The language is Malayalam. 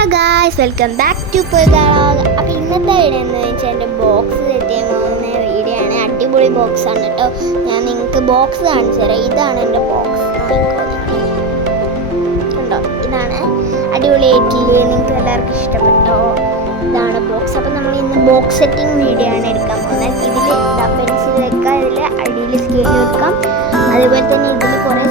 Hello guys, welcome back to പൊയ്കാളാഗ്. അപ്പോൾ ഇന്നത്തെ വീഡിയോ എന്ന് വെച്ചാൽ എൻ്റെ ബോക്സ് സെറ്റ് ചെയ്യാൻ പോകുന്ന വീഡിയോ ആണ്. അടിപൊളി ബോക്സ് ആണ് കേട്ടോ. ഞാൻ നിങ്ങൾക്ക് ബോക്സ് കാണിച്ചു തരാം. ഇതാണ് എൻ്റെ ബോക്സ്. കണ്ടോ, ഇതാണ് അടിപൊളിയായിട്ടില്ലേ? നിങ്ങൾക്ക് എല്ലാവർക്കും ഇഷ്ടപ്പെട്ടോ? ഇതാണ് ബോക്സ്. അപ്പോൾ നമ്മൾ ഇന്ന് ബോക്സ് സെറ്റിംഗ് വീഡിയോ ആണ് എടുക്കാൻ പോകുന്നത്. ഇതിൽ പെൻസിൽ വെക്കാം, ഇതിൽ അടിയിൽ സ്കെയിൽ വെക്കാം, അതുപോലെ തന്നെ ഇതിൽ കുറേ